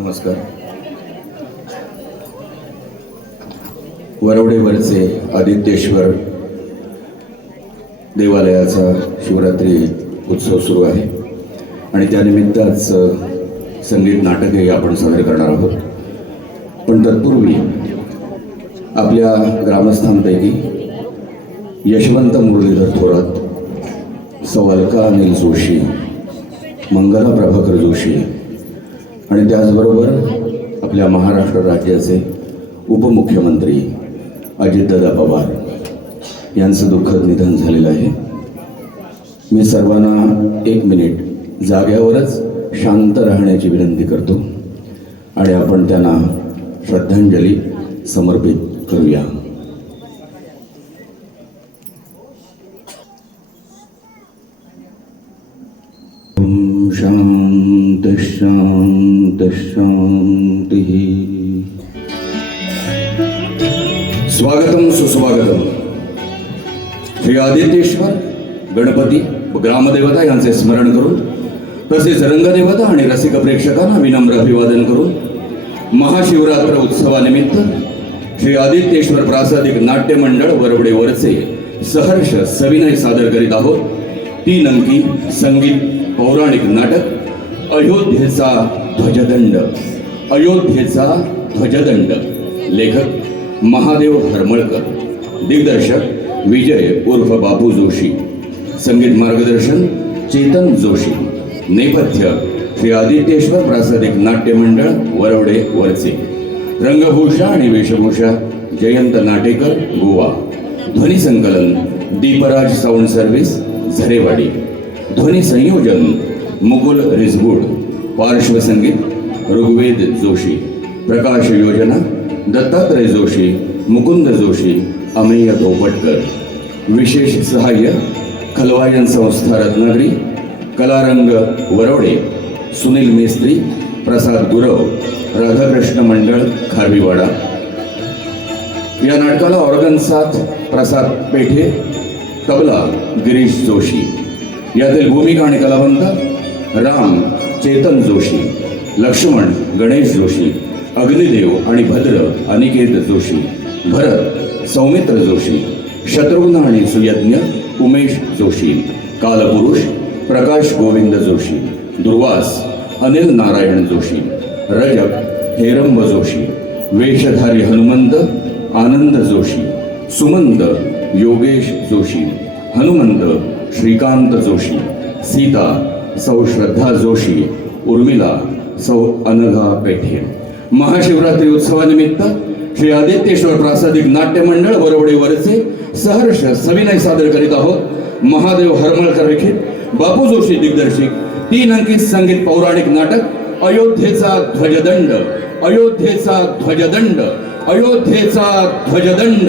नमस्कार. वरवडेवरचे आदित्येश्वर देवालयाचा शिवरात्री उत्सव सुरू आहे आणि त्यानिमित्तच संगीत नाटकही आपण सादर करणार आहोत. पण तत्पूर्वी आपल्या ग्रामस्थांपैकी यशवंत मुरलीधर थोरात, सौ अलका अनिल जोशी, मंगला प्रभाकर जोशी आणि त्याचबरोबर आपल्या महाराष्ट्र राज्याचे उपमुख्यमंत्री अजितदादा पवार यांचं दुःखद निधन झालेलं आहे. मी सर्वांना 1 मिनिट जाग्यावरच शांत राहण्याची विनंती करतो आणि आपण त्यांना श्रद्धांजली समर्पित करूया. शांति शांति शांति. स्वागतम सुस्वागतम. श्री आदित्येश्वर गणपती व ग्रामदेवता यांचे स्मरण करून तसेच रंगदेवता आणि रसिक प्रेक्षकांना विनम्र अभिवादन करून महाशिवरात्र उत्सवानिमित्त श्री आदित्येश्वर प्रासादिक नाट्य मंडळ वरवडेवरचे सहर्ष सविनय सादर करीत आहोत. 3 अंकी संगीत पौराणिक नाटक अयोध्येचा ध्वजदंड. अयोध्येचा ध्वजदंड. लेखक महादेव हरमळकर. दिग्दर्शक विजय उर्फ बापू जोशी. संगीत मार्गदर्शन चेतन जोशी. नेपथ्य श्री आदित्येश्वर प्रासादिक नाट्य मंडळ वरवडे वरचे. रंगभूषा आणि वेशभूषा जयंत नाटेकर गोवा. ध्वनी संकलन दीपराज साऊंड सर्व्हिस झरेवाडी. ध्वनी संयोजन मुकुल रिसबूड. पार्श्वसंगीत ऋग्वेद जोशी. प्रकाश योजना दत्तात्रय जोशी, मुकुंद जोशी, अमेय धोपटकर. विशेष सहाय्य खलवायन संस्था रत्नागिरी. कलारंग वरवडे सुनील मेस्त्री, प्रसाद गुरव, राधाकृष्ण मंडळ खारवीवाडा. या नाटकाला ऑर्गन साथ प्रसाद पेठे, तबला गिरीश जोशी. यातील भूमिका आणि कलावंत राम चेतन जोशी, लक्ष्मण गणेश जोशी, अग्निदेव आणि भद्र अनिकेत जोशी, भरत सौमित्र जोशी, शत्रुघ्न आणि सुयज्ञ उमेश जोशी, कालपुरुष प्रकाश गोविंद जोशी, दुर्वास अनिल नारायण जोशी, रजब हेरंब जोशी, वेशधारी हनुमंत आनंद जोशी, सुमंत योगेश जोशी, हनुमंत श्रीकांत जोशी, सीता सौ श्रद्धा जोशी, उर्मिला सौ अनघा पेठे. महाशिवरात्री उत्सवानिमित्त श्री आदित्येश्वर प्रासादिक नाट्य मंडळ वरवडेवरचे सहर्ष सविनय सादर करीत आहोत. महादेव हरमळकर लिखित, बापू जोशी दिग्दर्शित 3 अंकी संगीत पौराणिक नाटक अयोध्येचा ध्वजदंड. अयोध्येचा ध्वजदंड. अयोध्येचा ध्वजदंड.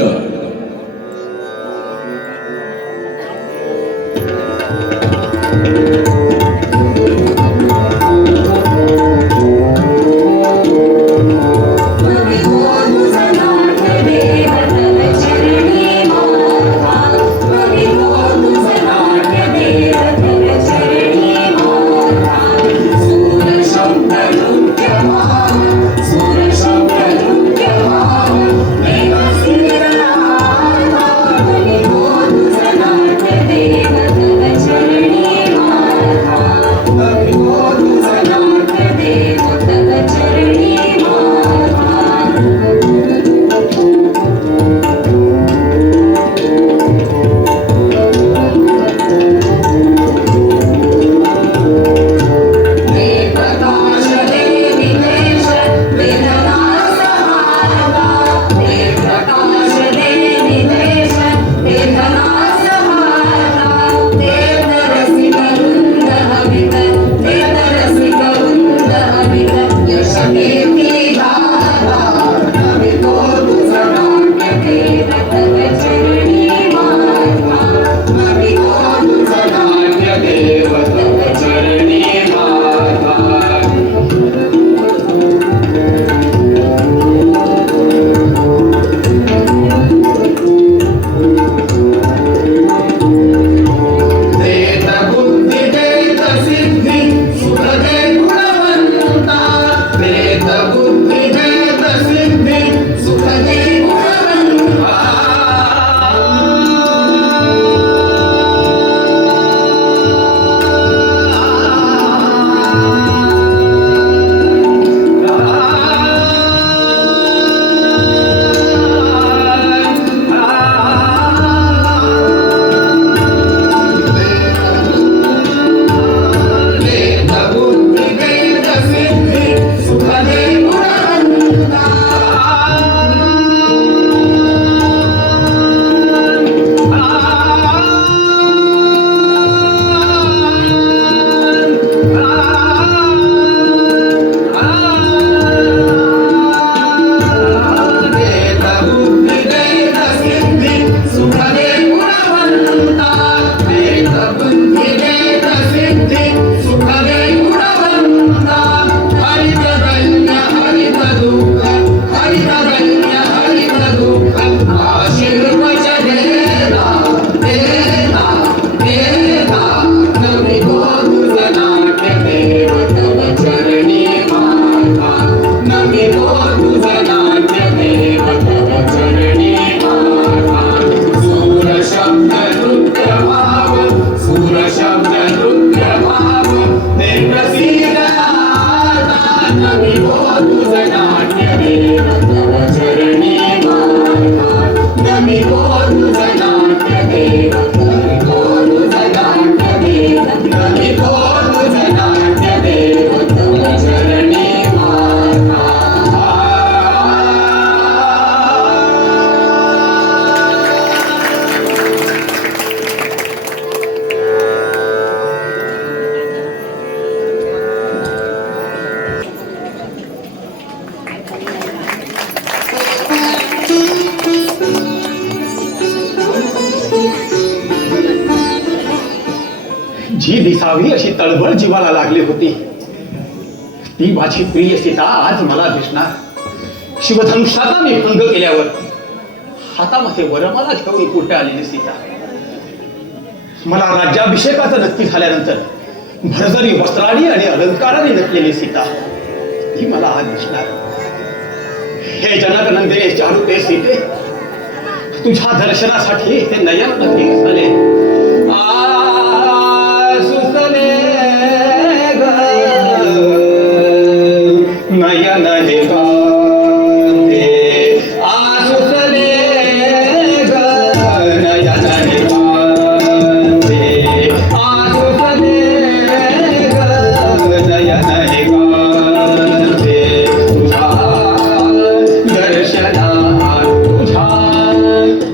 जी दिसावी अशी तळबळ जीवाला लागली होती ती माझी प्रिय सीता आज मला दिसणार। शिवधनुष्याचा मी भंग केल्यावर हातामध्ये वरमाला घेऊन कुठे आलेली सीता, मला राज्याभिषेकाचं नक्की झाल्यानंतर भरजरी वस्त्राने आणि अलंकाराने नटलेली सीता ही मला आज दिसणार। हे जनक नंदिनी चारुते सीते, तुझ्या दर्शनासाठी ते नयन नक्की झाले सुसले ग नयन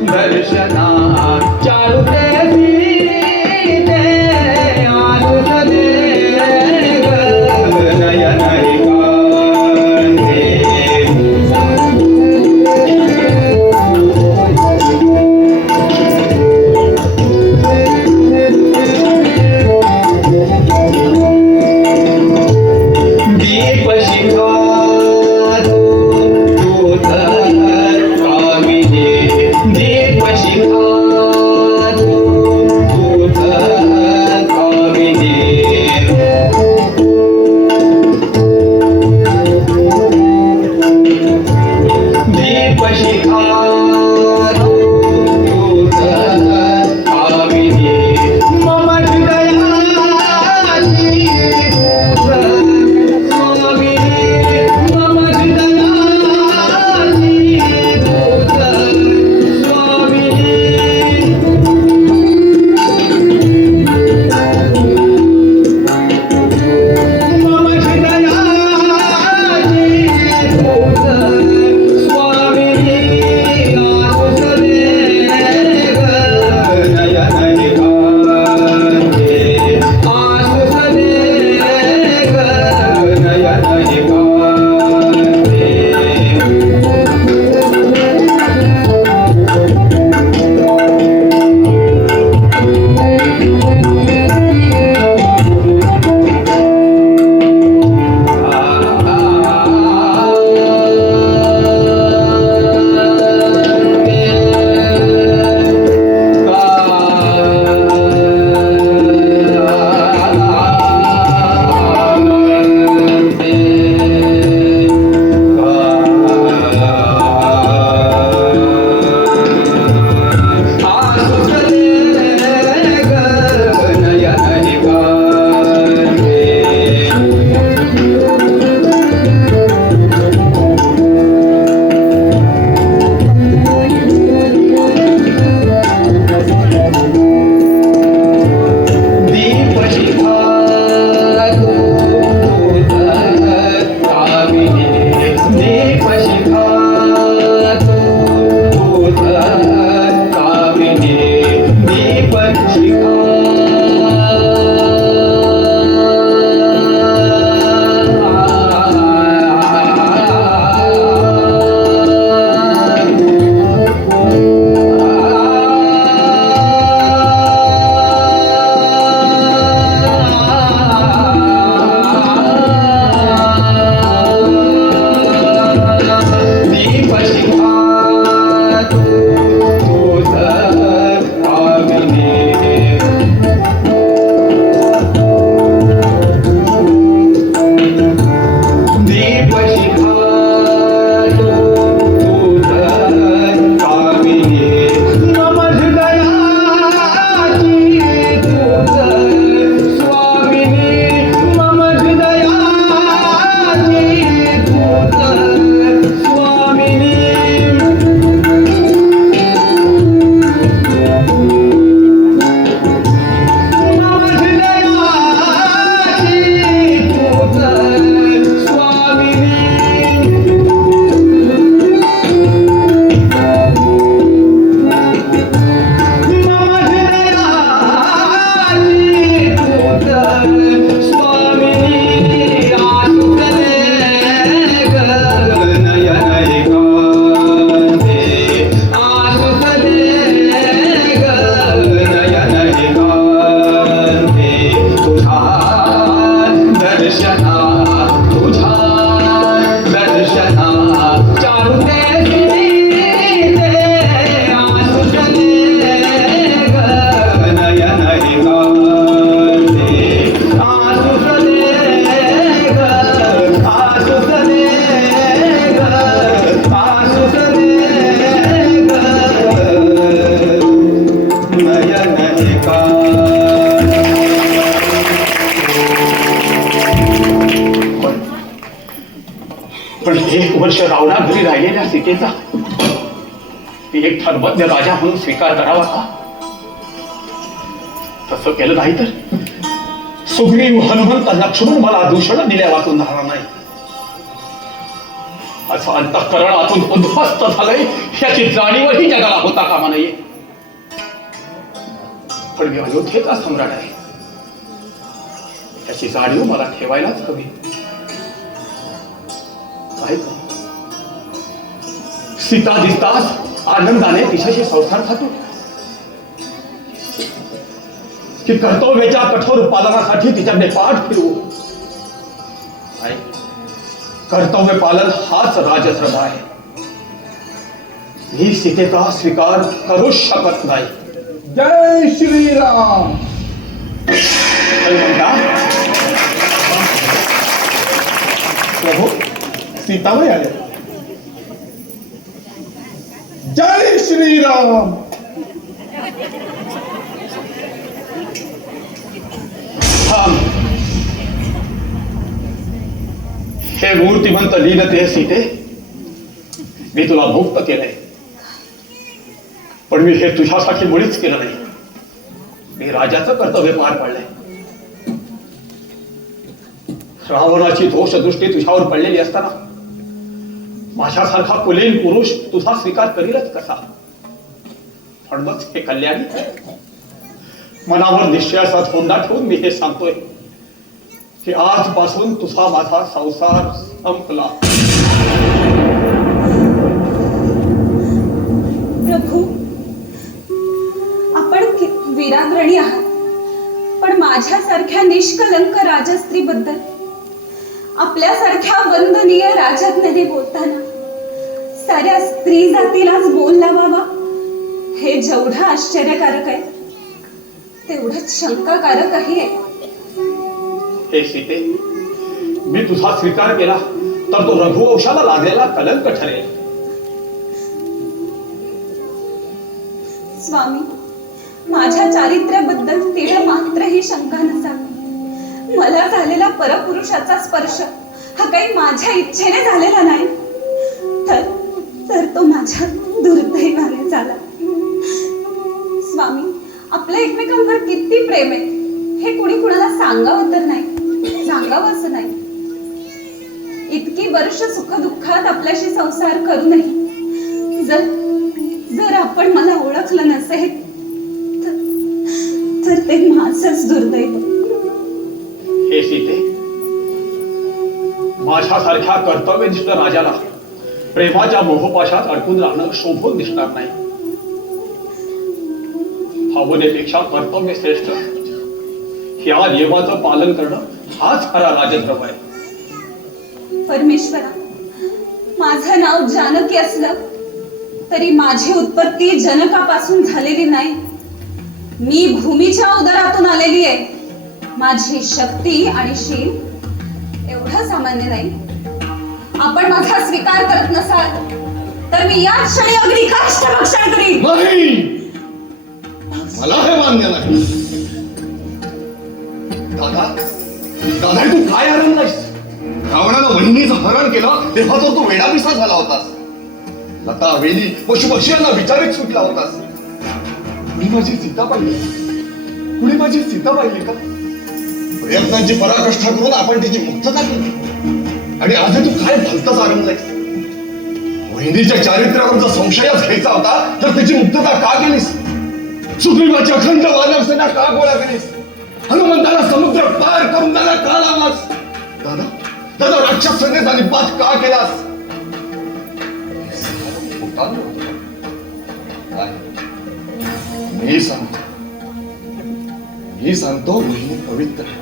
दर्शना चारुते पण 1 वर्ष रावणाघरी राहिलेल्या सीतेचा एक धर्मज्ञ राजा म्हणून स्वीकार करावा का? तसं केलं नाही तर सुग्रीव, हनुमंत, लक्ष्मण मला दूषण दिल्या वाचून राहणार नाही. असं अंतःकरणातून उद्ध्वस्त झालंय याची जाणीवही जगाला होता कामा नये. पण मी अयोध्येचा सम्राट आहे, याची जाणीव मला ठेवायलाच हवी. काय सीता दिसताच आनंदाने तिच्याशी संसार खातो की कर्तव्याच्या कठोर पालनासाठी तिच्याकडे पाठ फिरवू? कर्तव्य पालन हाच राजधर्म आहे. ही सीतेचा स्वीकार करूच शकत नाही. जय श्रीराम. म्हणता प्रभू, सीताबाई आले. जय श्रीराम. हे मूर्तिमंत लीनते सीते, मी तुला मुक्त केलंय, पण मी हे तुझ्यासाठी मुळीच केलं नाही. मी राजाचं कर्तव्य पार पाडलंय. रावणाची दोषदृष्टी तुझ्यावर पडलेली असताना माझ्यासारखा कुलीन पुरुष तुझा स्वीकार करीलच कसा? म्हणूनच हे कल्याणी मनावर निश्चयाचा धोंडा ठेवून मी हे सांगतोय की आजपासून तुझा माझा संसार संपला. प्रभू, आपण वीराग्रणी आहात, पण माझ्यासारख्या निष्कलंक राजस्त्रीबद्दल आपल्यासारख्या वंदनीय राजज्ञाने बोलताना साऱ्या स्त्री जातीलाच बोल लावावा, हे जेवढं आश्चर्यकारक आहे तेवढंच शंकाकारकही आहे. हे सीते, मी तुझा स्वीकार केला तर तो रघुवंशाला लागलेला कलंक ठरेल. स्वामी, माझ्या चारित्र्याबद्दल तिला मात्रही शंका नसावी. मला झालेला परपुरुषाचा स्पर्श हा काही माझ्या इच्छेने झालेला नाही, तर तो माझ्या दुर्दैवाने झाला. स्वामी, आपल्या एकमेकांवर किती प्रेम आहे हे कोणी कुणाला सांगावं तर नाही, सांगावं असं नाही. इतकी वर्ष सुखदुःखात आपल्याशी संसार करूनही जर आपण मला ओळखलं नसेल तर ते माझंच दुर्दैव. हे सीते, माझ्यासारख्या कर्तव्यनिष्ठ राजाला प्रेमाच्या मोहपाशात अडकून राहणं शोभून दिसणार नाही. भावनेपेक्षा कर्तव्य श्रेष्ठ, या नियमाचं पालन करणं हाच खरा राजधर्म आहे. परमेश्वरा, माझं नाव जानकी असलं तरी माझी उत्पत्ती जनकापासून झालेली नाही. मी भूमीच्या उदरातून आलेली आहे. माझी शक्ती आणि शील एवढं सामान्य नाही. आपण माझा स्वीकार करत नसाल तर मी याच क्षणी अग्निकाष्ठ भक्षण करीन. नाही, मला हे मान्य नाही. दादा, तू काय हरवलायस? रावणानं वहिनीचं हरण केलं तेव्हा तर तू वेडापिसा झाला होतास. लता वेली पशुपक्ष्यांना विचारित सुटला होतास. मी माझी सीता पाहिली, कुणी माझी सीता पाहिली का? प्रयत्नांची पराकाष्ठा करून आपण तिची मुक्तता केली आणि आज तू काय भलतच आरंभलायस? वहिनीच्या चारित्र्यावर जर संशयच घ्यायचा होता तर तिची मुक्तता का केलीस? सुग्रीवाची अखंड वानर सेना का गोळा केलीस? हनुमंताला समुद्र पार करून त्याला का लावलास? दादा राक्षस सेनेचा निपात का केलास? मी सांगतो वहिनी पवित्र आहे.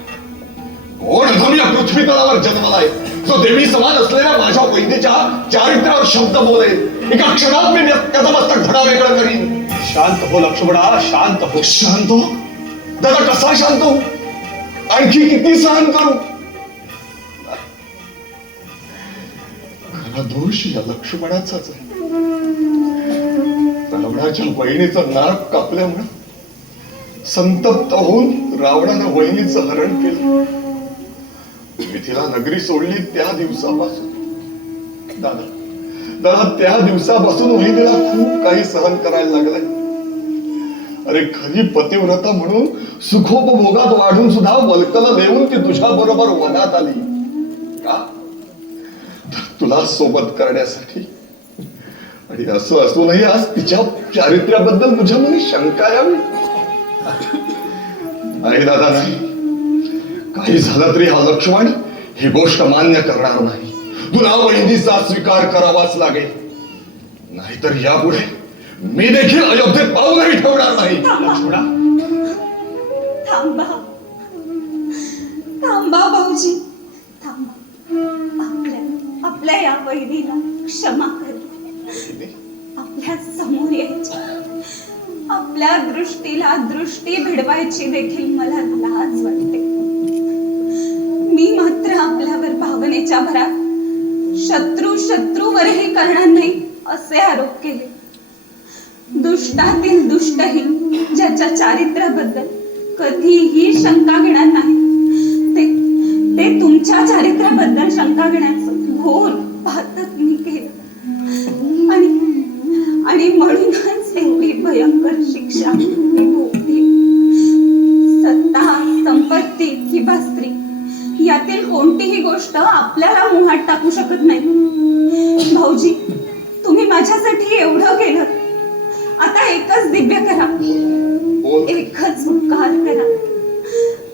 कोण अधम या पृथ्वी तळावर जन्मलाय जो देवी समान असलेल्या माझ्या वहिनीच्या चारित्र्यावर शब्द बोलेल? एका क्षणात मी त्याचं मस्तक धडा वेगळं करीन. शांत हो लक्ष्मणा, शांत हो. शांत हो? दादा कसा शांत हो? आणखी किती सहन करू? खरा दोष या लक्ष्मणाचाच आहे. रावणाच्या बहिणीचं नाक कापल्यामुळे संतप्त होऊन रावणानं वहिनीचं हरण केलं. मी तिला नगरी सोडली त्या दिवसापासून दादा त्या दिवसापासून वहिनीला खूप काही सहन करायला लागलंय. अरे खरी पतिव्रता म्हणून सुखोपभोगात वाढून सुद्धा वल्कल देऊन ती तुझ्या बरोबर वनात आली का? तर तुला सोबत करण्यासाठी. आणि असं असूनही आज तिच्या चारित्र्याबद्दल तुझ्या मनात शंका यावी. नाही दादा नाही, काही झालं तरी हा लक्ष्मण ही गोष्ट मान्य करणार नाही. तुला वहिनीचा स्वीकार करावाच लागेल, नाहीतर यापुढे मी देखील अयोध्येत पाऊलही ठेवणार नाही. लक्ष्मणा, थांबा थांबा भाऊजी, थांबा. आपल्या या वहिनीला क्षमा कर. आपल्या समोर यायची, आपल्या दृष्टीला दृष्टी भिडवायची देखील मला लाज वाटते. मी मात्र आपल्यावर भावनेच्या भरात शत्रूवरही करणार नाही असे आरोप केले. दुष्टातील दुष्टही ज्याच्या चारित्र्याबद्दल कधीही शंका घेणार नाही, ते तुमच्या चारित्र्याबद्दल शंका घेण्याचं घोर पातक मी केलं. आणि म्हणूनच एवढी भयंकर शिक्षा मी भोगली. सत्ता, संपत्ती किंवा स्त्री यातील कोणतीही गोष्ट आपल्याला मोहात टाकू शकत नाही. भाऊजी, तुम्ही माझ्यासाठी एवढं केलं, आता एकच दिव्य करा, एकच उपकार करा.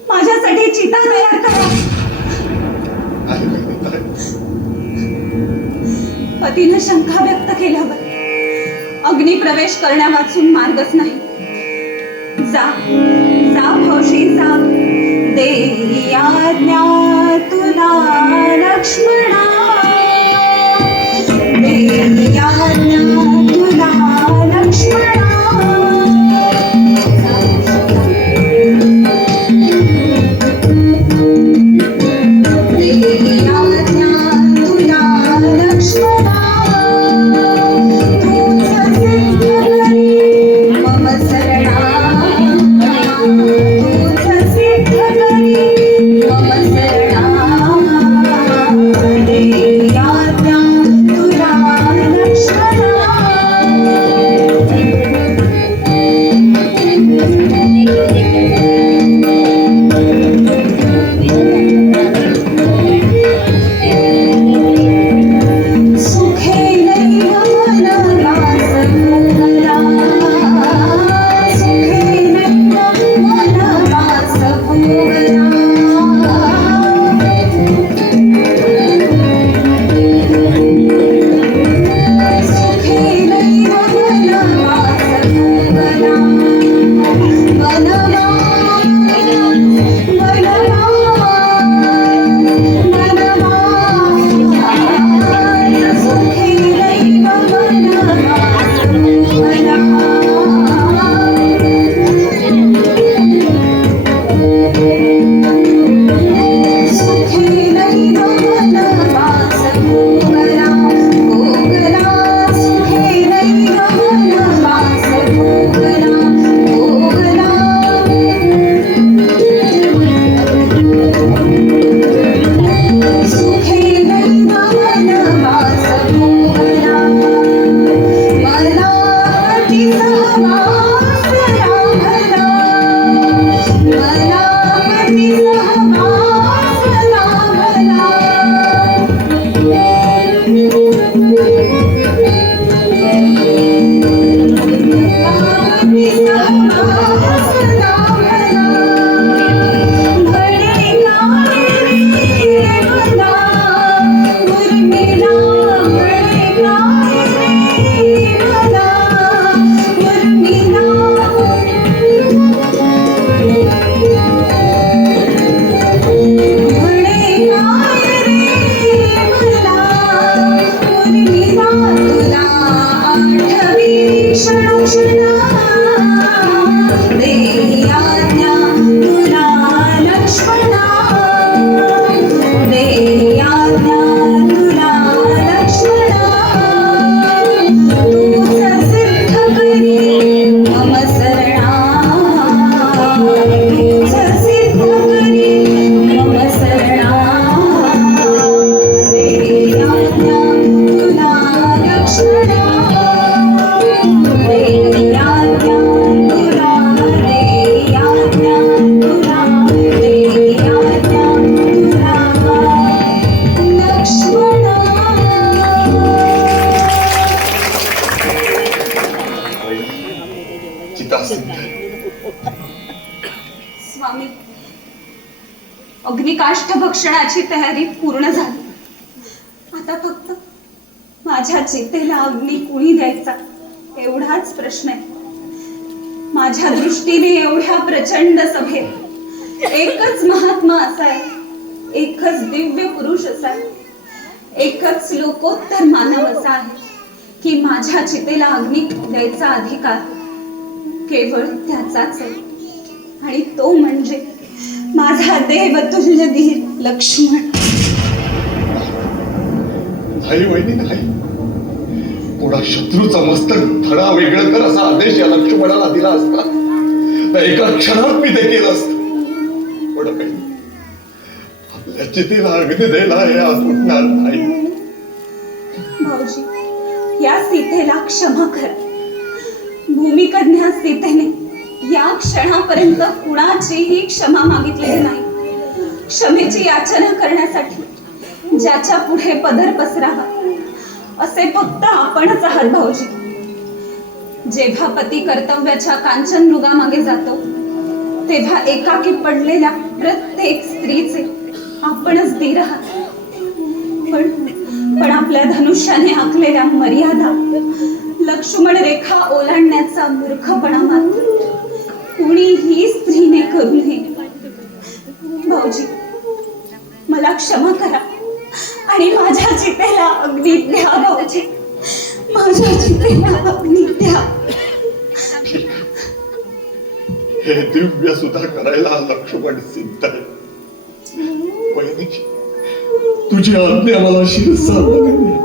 माझ्यासाठी चिता तयार करा. पतीनं शंका व्यक्त केल्यावर अग्निप्रवेश करण्या वाचून मार्गच नाही. जा भाऊजी जा, देई आज्ञा तुला लक्ष्मणा, देई आज्ञा तुला लक्ष्मणा. देई आज्ञा तुला लक्ष्मणा, तूच सिद्ध करी मम शरणा, तूच सिद्ध करी मम शरणा. देई आज्ञा तुला लक्ष्मणा. सुखे नैव मनवास भोगला, सुखे नैव मनवास भोगला. सुखे नैव मनवास भोगला, वनवास स्वामी, अग्निकाष्ठ भक्षणाची तयारी पूर्ण झाली. आता फक्त माझ्या चितेला अग्नी कुणी द्यायचा एवढाच प्रश्न आहे. माझ्या दृष्टीने एवढ्या प्रचंड सभेत एकच महात्मा असाय, एकच दिव्य पुरुष असाय, एकच लोकोत्तर मानव असा आहे की माझ्या चितेला अग्नी द्यायचा अधिकार केवळ त्याचाच आहे. आणि तो म्हणजे माझा देवतुल्य धीर लक्ष्मण. नाही वहिनी नाही. कोणा शत्रूचा मस्तक धडा वेगळं कर असा आदेश या लक्ष्मणाला दिला असता तर एका क्षणात मी ते केलं असतं. पण आपल्या चितेला अग्नी द्यायला हे उठणार नाही. भाऊजी, या सीतेला क्षमा कर. भूमिकन्या सीतेने या क्षणापर्यंत कुणाचीही क्षमा मागितलेली नाही. क्षमेची याचना करण्यासाठी ज्याच्या पुढे पदर पसरावा असे फक्त आपणच आहात भाऊजी. जेव्हा पती कर्तव्याच्या कांचन मृगामागे जातो तेव्हा एकाकी पडलेल्या प्रत्येक स्त्रीचे आपणच धीर आहात. पण आपल्या धनुष्याने आखलेल्या मर्यादा लक्ष्मण रेखा ओलांडण्याचा मूर्खपणा मात्र कुणीही स्त्रीने करू नये. भाऊजी, मला क्षमा करा आणि माझ्या चितेला अग्नी द्या. भाऊजी, माझ्या चितेला अग्नी द्या. हे दिव्य सुद्धा करायला लक्ष्मण सिद्ध आहे. वहिनी, तुझी आज्ञा मला शिरसावली.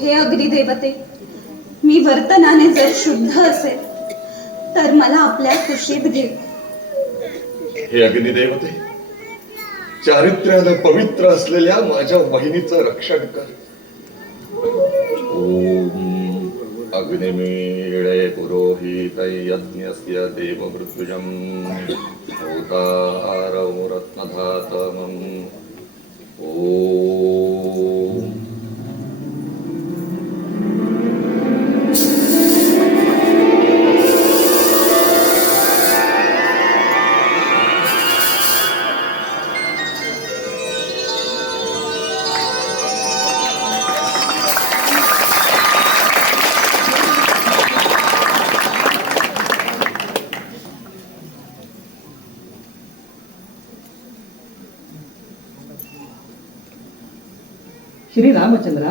हे अग्निदेवते, मी वर्तनाने जर शुद्ध असेल तर मला आपल्या कुशीत घे. हे अग्निदेवते, चारित्र्यानं पवित्र असलेल्या माझ्या बहिणीचं रक्षण कर. ओम अग्निमीळे पुरोहित यज्ञस्य देवमृत्युजं होतारं रत्नधातमं. ओम श्री रामचंद्रा,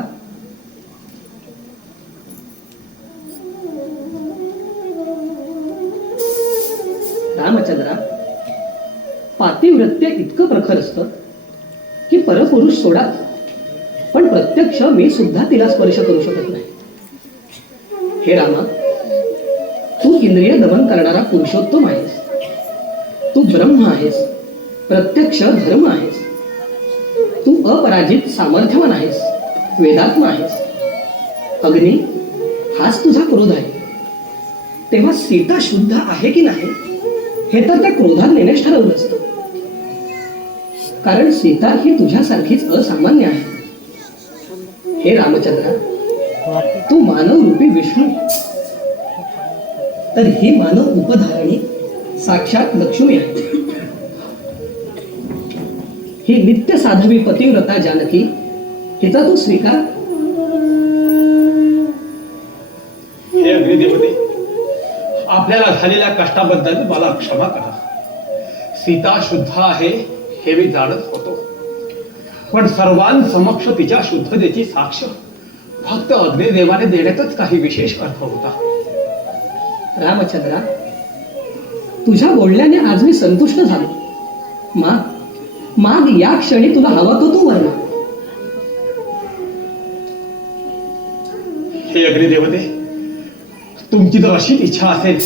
रामचंद्रा, पातिव्रत्य इतकं प्रखर असतं की परपुरुष सोडा, पण प्रत्यक्ष मी सुद्धा तिला स्पर्श करू शकत नाही. हे रामा, तू इंद्रिय दमन करणारा पुरुषोत्तम आहेस. तू ब्रह्म आहेस, प्रत्यक्ष धर्म आहेस. तू अपराजित सामर्थ्यवान आहेस, वेदात्मा आहेस. अग्नी हाच तुझा क्रोध आहे. तेव्हा सीता शुद्ध आहे की नाही हे तर त्या क्रोधात नेण्यास ठरवलं असतं. कारण सीता ही तुझ्यासारखीच असामान्य आहे. हे रामचंद्रा, तू मानव रूपी विष्णू, तर ही मानव उपधारणी साक्षात लक्ष्मी आहे. ही नित्य साधवी पतिव्रता जानकी, हिचा तू स्वीकार. हे अग्निदेवते, आपल्याला झालेल्या कष्टाबद्दल मला क्षमा करा. सीता शुद्ध आहे हे मी जाणत होतो, पण सर्वांसमक्ष तिच्या शुद्धतेची साक्ष फक्त अग्निदेवाने देण्यातच काही विशेष अर्थ होता. रामचंद्रा, तुझ्या बोलण्याने आज मी संतुष्ट झालो. माग या क्षणी तुला हवा तो तू वरना. हे अग्निदेवते, तुमची जर अशी इच्छा असेल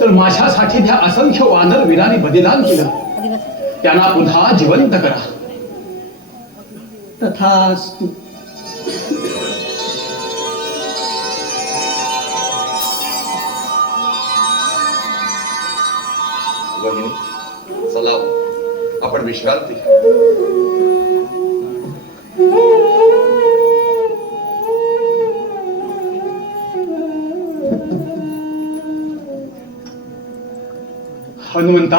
तर माझ्यासाठी त्या असंख्य वानर वीरांनी बलिदान केलं, त्यांना पुन्हा जिवंत करा. तथास्तु. वहिनी, चला आपण विश्रांती. हनुमंता,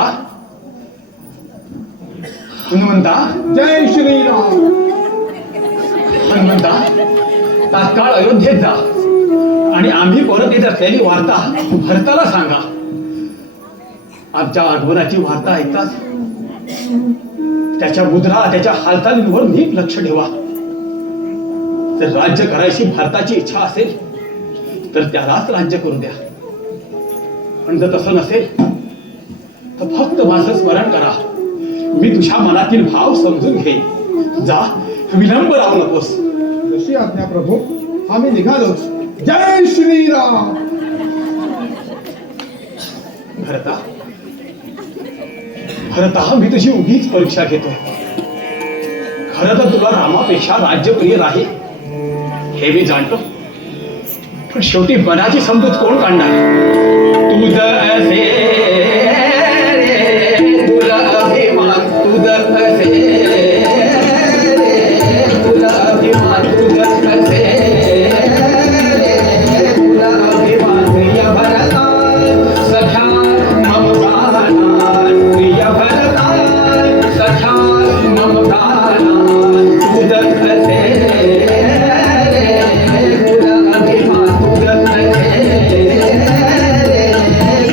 हनुमंता, जय श्रीराम. हनुमंता, तात्काळ अयोध्येत जा आणि आम्ही परत येत असलेली वार्ता भरताला सांगा. आमच्या आगमनाची वार्ता ऐकताच त्याच्या मुद्रा, त्याच्या हालचालींवर नीट लक्ष ठेवा. जर राज्य करायची भारताची इच्छा असेल तर त्यालाच राज्य करू द्या, पण जर तसं नसेल तर फक्त माझं स्मरण करा. मी तुझ्या मनातील भाव समजून घेईन. जा, विलंब राहू नकोस. जशी आज्ञा प्रभू. आम्ही निघालोच. जय श्रीराम. भरता, भरता, मी तुझी उगीच परीक्षा घेतो. खरं तर तुला रामापेक्षा राज्यप्रिय नाही हे मी जाणतो, पण शेवटी मनाची समजूत कोण काढणार? तू जसे तुला अभिमान, तू जसे तुला अभिमान, तू जसे तुला अभिमान. प्रिय भरता सख्या मम प्राणान, प्रिय भरता सख्या मम प्राणान, तू जसे तुला अभिमान, तू जसे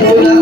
तुला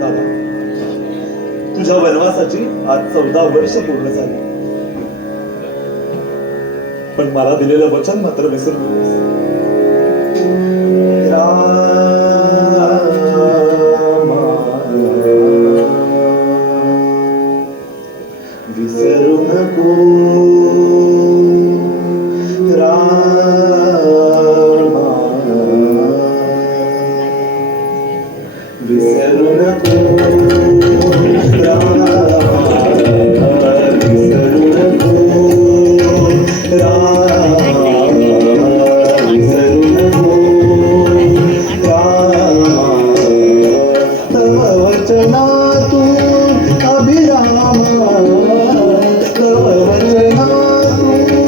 दादा, तुझ्या वनवासाची आज 14 वर्ष पूर्ण झाली, पण मला दिलेलं वचन मात्र विसरू नकोस. विसरू नको विसरू नको विसरू नको विसरू नको तव वचनातून अभिराम तव वचनातून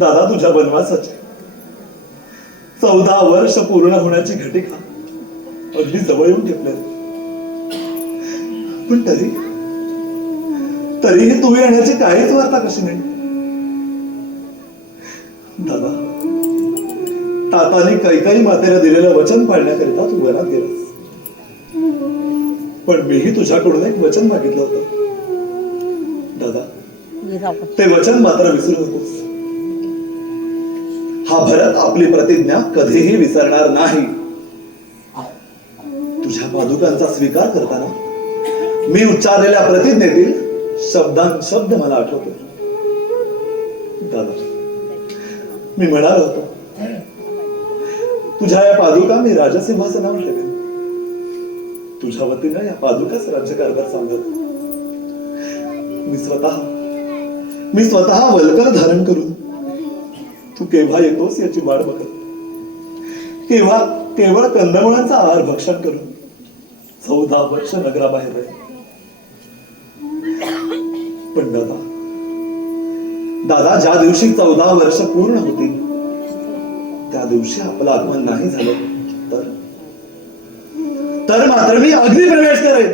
दादा तुझ्या वनवासाचे 14 वर्ष पूर्ण होण्याची घटिका अगदी जवळ येऊन ठेपले, पण तरीही तू येण्याची काहीच वार्ता कशी नाही. दादा, ताताने कैकाई मातेला दिलेलं वचन पाळण्याकरिता तू वनात गेलास, पण मीही तुझ्याकडून एक वचन मागितलं होतं. दादा, ते वचन मात्र विसरू नकोस. हा भरत आपली प्रतिज्ञा कधीही विसरणार नाही. तुझ्या पादुकांचा स्वीकार करताना मी उच्चारलेल्या प्रतिज्ञेतील शब्दांशब्द मला आठवतो. दादा, मी म्हणालो होतो तुझ्या या पादुका मी राजसिंहासनावर ठेवेन. तुझ्या वतीनं या पादुकाच राज्यकारभार सांगत मी स्वतः वल्कर धारण करून तू केव्हा येतोस याची वाट बघत, केवळ कंदमुळांचा आहार भक्षण करून 14 वर्ष नगराबाहेर राहील. पण दादा, ज्या दिवशी 14 वर्ष पूर्ण होतील त्या दिवशी आपलं आगमन नाही झालं तर मात्र मी अग्नी प्रवेश करेन.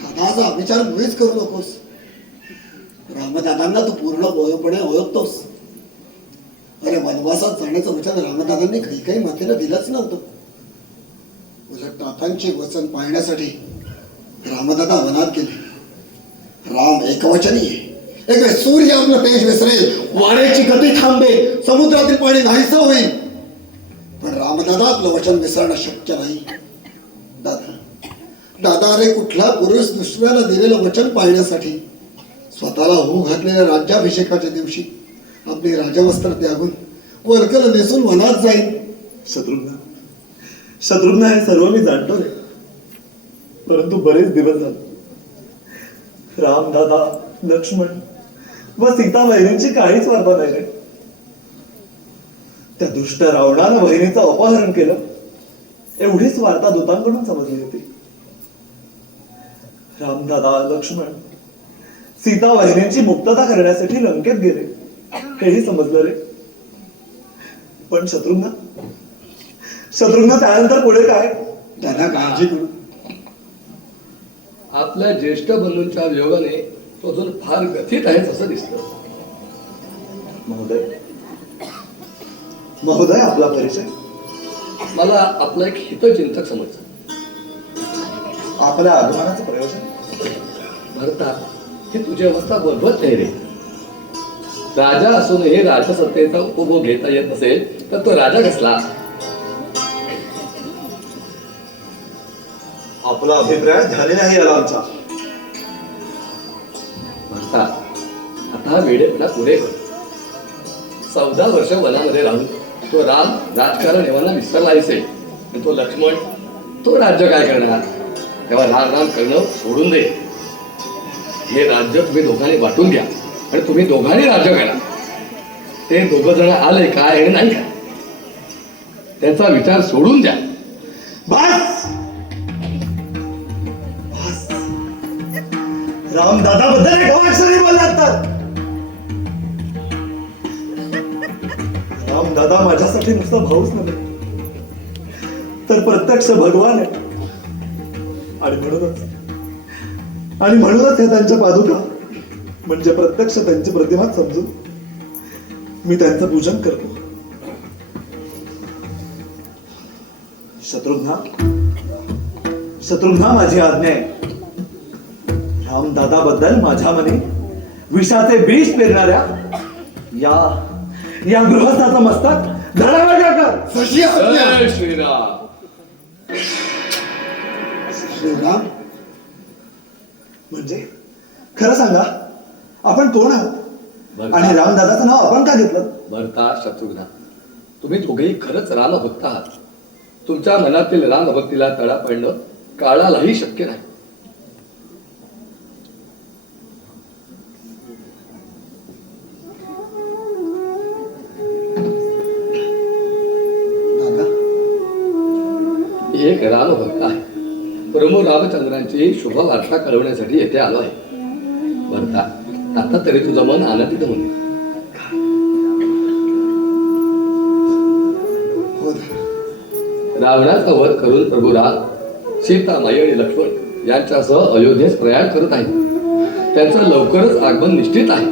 दादाचा विचार मुळीच करू नकोस. रामदादांना तू पूर्णपणे ओळखतोस. अरे, वनवासात जाण्याचं वचन रामदादांनी काही मातेला दिलंच नव्हतं. उलट तातांचे वचन पाळण्यासाठी रामदादा वनात गेले. राम एकवचनी आहे. एक सूर्य आपलं तेज विसरेल, वाऱ्याची गती थांबेल, समुद्रातील पाणी नाहीसं होईल, पण रामदादा आपलं वचन विसरणं शक्य नाही. दादा, अरे कुठला पुरुष दुसऱ्याला दिलेलं वचन पाळण्यासाठी स्वतःला होऊ घातलेल्या राज्याभिषेकाच्या दिवशी आपली राजवस्त्र त्यागून वल्कल नेसून वनात जाईल? शत्रुघ्न हे सर्व मी जाणतो रे, परंतु बरेच दिवस झाले राम दादा, लक्ष्मण व सीता बहिणींची काहीच वार्ता नाही रे. त्या दुष्ट रावणानं बहिणीचं अपहरण केलं एवढीच वार्ता दूतांकडून समजली होती. रामदादा, लक्ष्मण सीता बहिणींची मुक्तता करण्यासाठी लंकेत गेले हेही समजलं रे. पण शत्रुघ्न त्यानंतर पुढे काय? त्यांना काळजी करू. आपल्या ज्येष्ठ बंधूंच्या वियोगाने तो अजून फार गथित आहेच असं दिसतं. महोदय, आपला परिचय? मला आपला एक हितचिंतक समजतं. आपल्या आगमनाचं प्रयोजन? भरता, ही तुझी अवस्था बरोबर नाही रे. राजा असूनही राजसत्तेचा उपभोग घेता येत नसेल तर तो राजा कसला? आपला अभिप्राय ध्यानी नाही आला आमचा. भरता, आता वेळेपणा पुढे कर. 14 वर्ष वनामध्ये राहून तो राम राजकारण एव्हाना विसरला असेल, आणि तो लक्ष्मण तो राज्य काय करणार? तेव्हा राम करणं सोडून दे. हे राज्य तुम्ही दोघांनी वाटून घ्या आणि तुम्ही दोघांनी राज्य करा. ते दोघं जण आले काय आणि नाही काय त्यांचा विचार सोडून द्या. बस रामदादाबद्दल एक अक्षरही बोललात तर रामदादा माझ्यासाठी नुसता भाऊच नव्हे तर प्रत्यक्ष भगवान आहे. आणि म्हणूनच हे त्यांच्या पादुका म्हणजे प्रत्यक्ष त्यांची प्रतिमा समजून मी त्यांचं पूजन करतो. शत्रुघ्ना माझी आज्ञा आहे. रामदादाबद्दल माझ्या मने विषाचे बीज पेरणाऱ्या या गृहस्थाचं मस्तक धडावडा कर. जय श्रीराम. श्रीराम, म्हणजे खरं सांगा, आपण कोण आहात आणि रामदादाचं नाव आपण का घेतलं? भरता, शत्रुघ्ना, तुम्ही दोघेही खरंच रामभक्त आहात. तुमच्या मनातील रामभक्तीला तडा पडणं काळालाही शक्य नाही. एक रामभक्त आहे. प्रभू रामचंद्रांची शुभ वार्ता कळवण्यासाठी येथे आलो आहे. भरता, आता तरी तुझं मन आनंदित होऊन हो दादा. रावणाचा वध करून प्रभू राम सीता माई आणि लक्ष्मण यांच्यासह अयोध्येस प्रयाण करत आहेत. त्यांचं लवकरच आगमन निश्चित आहे.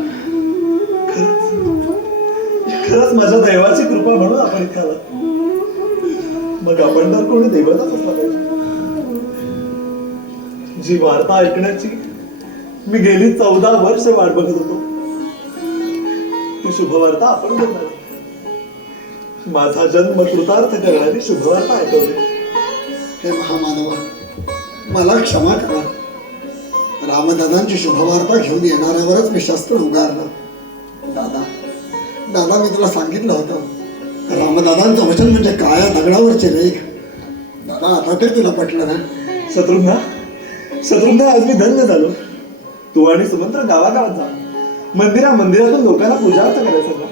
खरंच माझ्या दैवाची कृपा म्हणून आपण इथे आला. मग आपण तर कोणी देवताच असला पाहिजे. जी वार्ता ऐकण्याची मी गेली 14 वर्ष वाट बघत होतो, ती शुभवार्ता आपण बोलणार. माझा जन्म कृतार्थ करणारी शुभवार्ता ऐकवली. हे महामानवा, मला क्षमा करा. रामदादांची शुभवार्ता घेऊन येणाऱ्यावरच मी शस्त्र उगारलं. दादा मी तुला सांगितलं होतं, रामदादांचं वचन म्हणजे काळ्या दगडावरचे रेख. दादा आता ते तुला पटलं ना? शत्रुघ्न आज मी धन्य झालो. तू आणि सुमंत्र गावागावात जा. मंदिरातून लोकांना पूजा अर्चा करायचं.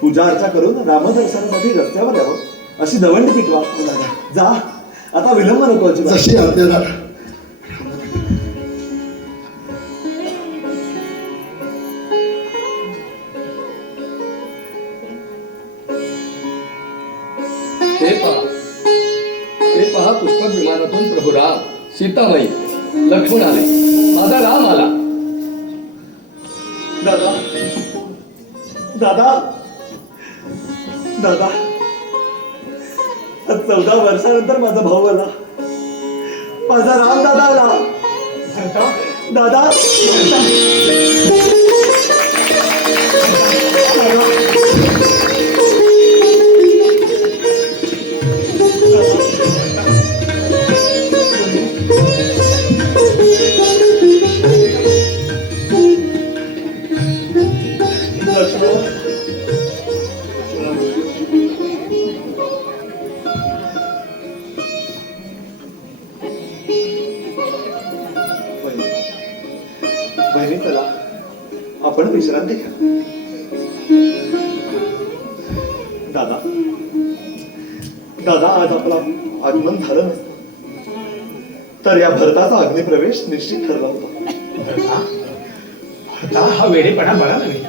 पूजा अर्चा करून रामदर्शनासाठी रस्त्यावर यावं अशी दवंडी पिटवा. जा, आता विलंब नको. जशी आज्ञा दादा. ते पहा पुष्पक विमानातून प्रभू राम, सीतामाई, लक्ष्मण आले. माझा राम आला. दादा दादा दादा 14 वर्षानंतर माझा भाऊ आला. माझा राम दादा आला. दादा बहिणी, चला आपण विश्रांती घ्या. दादा आज आपला आगमन झालं नसतं तर या भरताचा अग्निप्रवेश निश्चित ठरला होता. भरता हा वेडेपणा बरा नव्हे.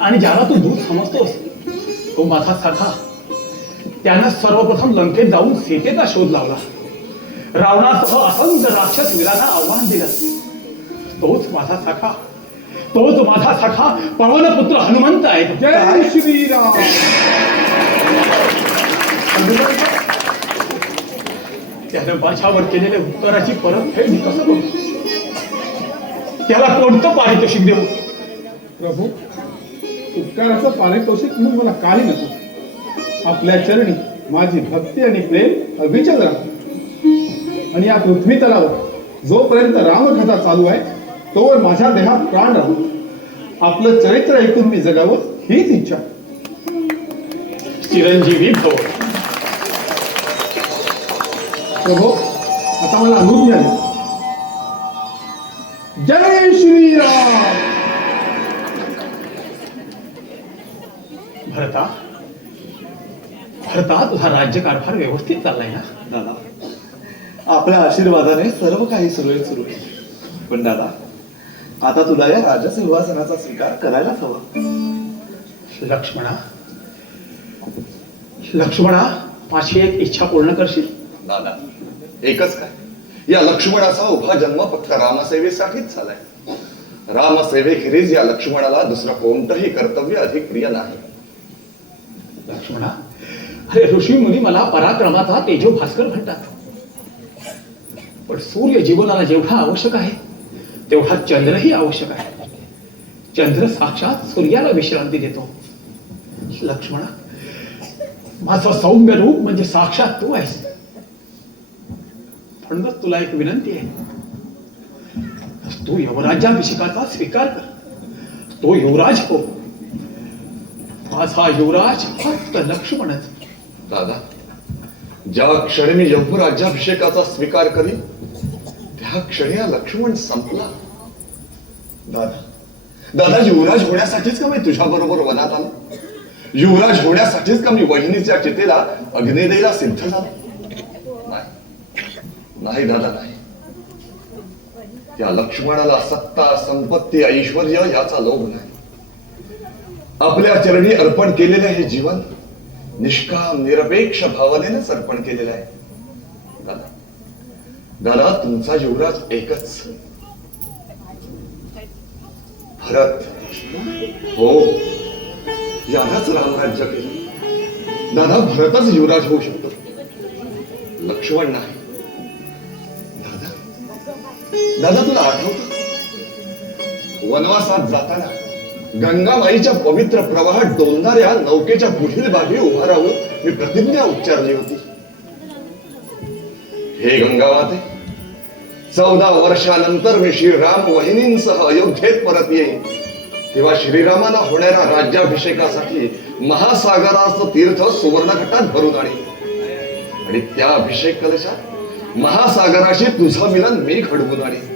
आणि ज्याला तू दूध समजतोस तो माझा सखा. त्यानं सर्वप्रथम लंकेत जाऊन सीतेचा शोध लावला. रावणासह असंख्य राक्षस वीरांना आव्हान दिलं. तोच माझा सखा पवनपुत्र हनुमंत आहे. जय श्रीराम. त्यानं माझ्यावर केलेल्या उपकाराची परतफेड मी कसं करू? त्याला कोणतं पारितोषिक देऊ? प्रभू, उपकाराचं पारितोषिक म्हणून मला काही नको. आपल्या चरणी माझी भक्ती आणि प्रेम अविचल राहतो. आणि या पृथ्वी तलावर जोपर्यंत रामकथा चालू आहे तोवर माझ्या देहात प्राण राहू. आपलं चरित्र ऐकून मी जगावं हीच इच्छा. चिरंजीवी भव. प्रभू, आता मला अनुज्ञा द्या. जय श्रीराम. भरता तुझा राज्यकारभार व्यवस्थित चाललाय ना? दादा, आपल्या आशीर्वादाने सर्व काही सुरळीत सुरू आहे. पण दादा, आता तुला या राजसिंहासनाचा स्वीकार करायलाच हवा. लक्ष्मणा, माझी एक इच्छा पूर्ण करशील? दादा, एकच काय, या लक्ष्मणाचा उभा जन्म फक्त रामसेवेसाठीच झालाय. रामसेवेखेरीज या लक्ष्मणाला दुसरं कोणतंही कर्तव्य अधिक प्रिय नाही. लक्ष्मणा, अरे ऋषी मुनी मला पराक्रमाचा तेजो भास्कर म्हणतात. पण सूर्य जीवनाला जेवढा आवश्यक आहे तेवढा चंद्रही आवश्यक आहे. चंद्र साक्षात सूर्याला विश्रांती देतो. लक्ष्मणा, माझं सौम्य रूप म्हणजे साक्षात तू आहेस. म्हणूनच तुला एक विनंती आहे. तू युवराज्याभिषेकाचा स्वीकार कर. तो युवराज हो. माझा युवराज फक्त लक्ष्मणच. दादा, ज्या क्षणी मी यौवराज्याभिषेकाचा स्वीकार करीन त्या क्षणी हा लक्ष्मण संपला. दादा, युवराज होण्यासाठीच का मी तुझ्या बरोबर वनात आलो? युवराज होण्यासाठीच का मी वहिनीच्या चितेला अग्नी द्यायला सिद्ध झालो? नाही दादा, नाही. त्या लक्ष्मणाला सत्ता संपत्ती ऐश्वर्य याचा लोभ नाही. आपल्या चरणी अर्पण केलेले हे जीवन निष्काम निरपेक्ष भावनेनेच अर्पण केलेलं आहे. दादा दादा तुमचा युवराज एकच, भरत. हो, यालाच रामराज्य केलं. दादा भरतच युवराज होऊ शकतो, लक्ष्मण नाही. दादा दादा तुला आठवतं वनवासात जाताना गंगामाईच्या पवित्र प्रवाहात डोलणाऱ्या नौकेच्या पुढील बाजू उभा राहून मी प्रतिज्ञा उच्चारली होती. हे गंगामाते, 14 वर्षानंतर मी श्रीराम वहिनींसह अयोध्येत परत येईन, तेव्हा श्रीरामाला होणाऱ्या राज्याभिषेकासाठी महासागराचं तीर्थ सुवर्णघटात भरून आणीन आणि त्या अभिषेक कलशात महासागराशी तुझं मिलन मी घडवून आणीन.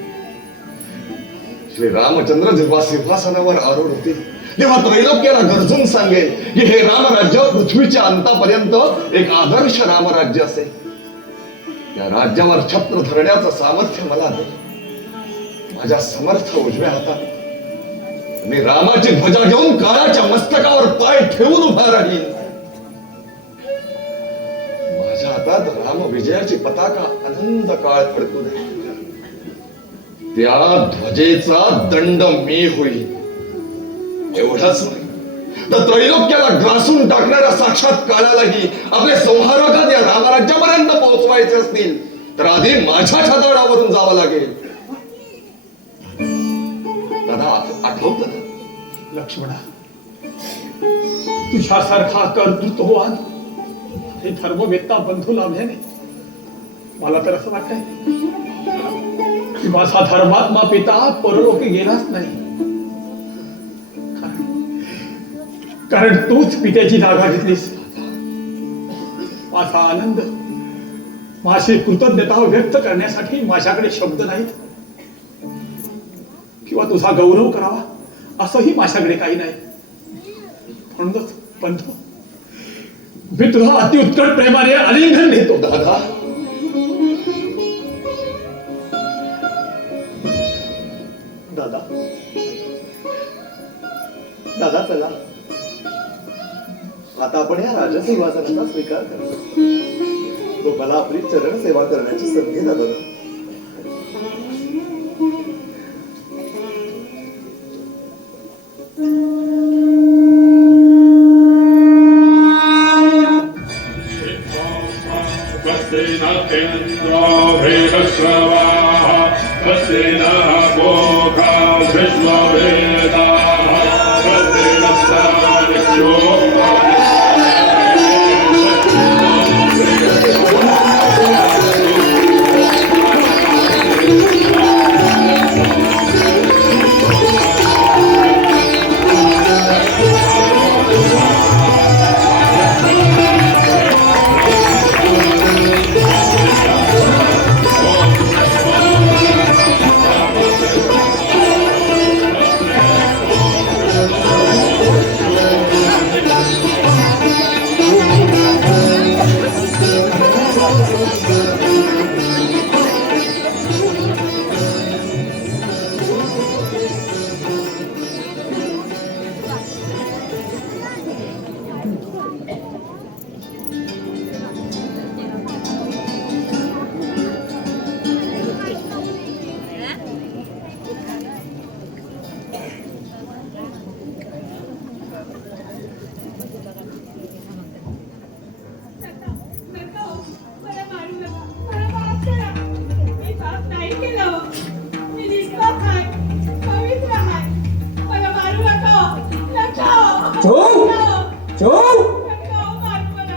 श्री रामचंद्र जेव्हा सिंहासनावर आरूढ होतील तेव्हा त्रैलोक्याला गरजून सांगेल की हे रामराज्य पृथ्वीच्या अंतापर्यंत एक आदर्श रामराज्य असेल. या राज्यावर छत्र धरण्याचं सामर्थ्य मला दे. माझ्या समर्थ उजव्या हातात मी रामाची ध्वजा घेऊन काळाच्या मस्तकावर पाय ठेवून उभा राहील. माझ्या हातात राम विजयाची पताका अनंत काळ फडकू दे. त्या ध्वजेचा दंड मी होईल. एवढंच नाही तर त्रैलोक्याला ग्रासून टाकणाऱ्या साक्षात काळालाही आपले संहारकात या रामराज्यापर्यंत पोहोचवायचे असतील तर आधी माझ्या छाताडावरून जावं लागेल. दादा आठवतं ना? लक्ष्मणा, तुझ्यासारखा कर्तृत्ववान हे धर्मवेत्ता बंधू लाभल्याने मला तर असं वाटतंय की माझा धर्मात्मा पिता परलोकी गेलाच नाही. कारण तूच पित्याची जागा घेतलीस. माझा आनंद, माझी कृतज्ञता व्यक्त करण्यासाठी माझ्याकडे शब्द नाहीत किंवा तुझा गौरव करावा असंही माझ्याकडे काही नाही. म्हणूनच बंधू, मी तुझा अतिउत्कट प्रेमाने आलिंगन घेतो. दादा दादा दादा चला आता आपण या राजसिंहासनाचा स्वीकार करू व मला आपली चरण सेवा करण्याची संधी दादा.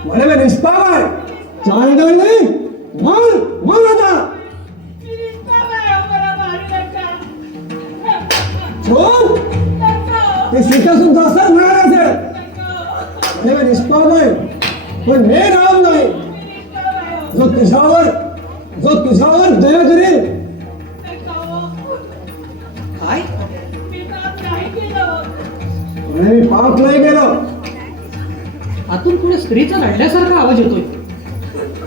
મને નિષ્પાવાય ચાંદળ નહીં માર માર હતા જો તે શ્રીકૃષ્ણ દાસર મારા છે મને નિષ્પાવાય પણ મેં રામ નહીં जो तुझ्यावर दया करेल. काय म्हणे मी पाप नाही केलं. आतून पुढे स्त्रीचा रडल्यासारखा आवाज येतोय.